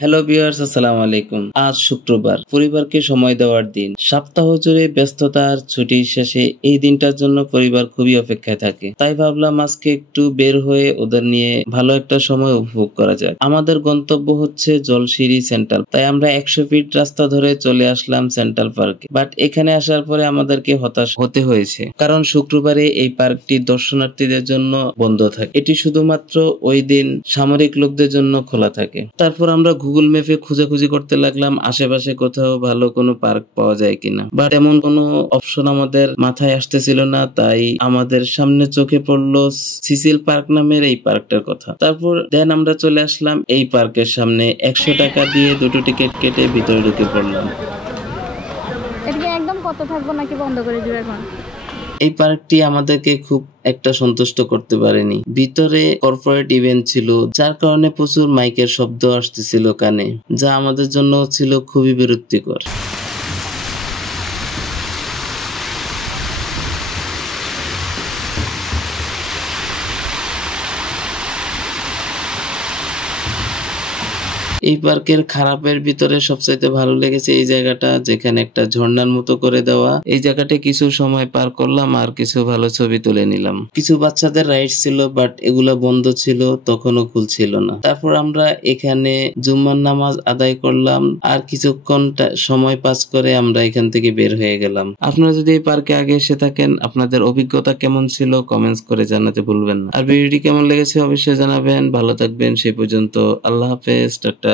Hello viewers, আসসালামু আলাইকুম। আজ শুক্রবার, পরিবারকে সময় দেওয়ার দিন। সপ্তাহ জুড়ে ব্যস্ততার ছুটির শেষে এই দিনটার জন্য পরিবার খুবই অপেক্ষায় থাকে। তাই ভাবলাম আজকে একটু বের হয়ে ওদের নিয়ে ভালো একটা সময় উপভোগ করা যাক। আমাদের গন্তব্য হচ্ছে জলশিরি সেন্ট্রাল। তাই আমরা 100 ফিট রাস্তা ধরে চলে আসলাম সেন্ট্রাল পার্কে। বাট এখানে আসার পরে আমাদেরকে হতাশ হতে হয়েছে, কারণ শুক্রবারে এই পার্কটি দর্শনার্থীদের জন্য বন্ধ থাকে। এটি শুধুমাত্র ওই দিন সামরিক লোকদের জন্য খোলা থাকে। তারপর আমরা গুগল ম্যাপে খোঁজাখুঁজি করতে লাগলাম আশেপাশে কোথাও ভালো কোনো পার্ক পাওয়া যায় কিনা, বাট এমন কোনো অপশন আমাদের মাথায় আসতেছিল না। তাই আমাদের সামনে চোখে পড়লো সিসিল পার্ক নামের এই পার্কটার কথা। তারপর দেন আমরা চলে আসলাম এই পার্কের সামনে। 100 টাকা দিয়ে দুটো টিকিট কেটে ভিতরে ঢুকে পড়লাম। এটা একদম কত থাকবো নাকি বন্ধ করে দিবে এখন? এই পার্কটি আমাদেরকে খুব একটা সন্তুষ্ট করতে পারেনি। ভিতরে কর্পোরেট ইভেন্ট ছিল, যার কারণে প্রচুর মাইকের শব্দ আসতেছিল কানে, যা আমাদের জন্য ছিল খুবই বিরক্তিকর। এই পার্কের খারাপের ভিতরে সবচাইতে ভালো লেগেছে এই জায়গাটা, যেখানে একটা ঝর্ণার মতো করে দেওয়া। এই জায়গাটা কিছু সময় পার করলাম আর কিছু ভালো ছবি তুলে নিলাম। কিছু বাচ্চাদের রাইড ছিল, বাট এগুলা বন্ধ ছিল, তখনও খুলছিল না। তারপর আমরা এখানে জুম্মার নামাজ আদায় করলাম আর কিছুক্ষণ সময় পাস করে আমরা এখান থেকে বের হয়ে গেলাম। আপনারা যদি এই পার্কে আগে এসে থাকেন, আপনাদের অভিজ্ঞতা কেমন ছিল কমেন্টস করে জানাতে ভুলবেন না। আর ভিডিওটি কেমন লেগেছে অবশ্যই জানাবেন। ভালো থাকবেন, সেই পর্যন্ত আল্লাহ হাফেজ, টাটা।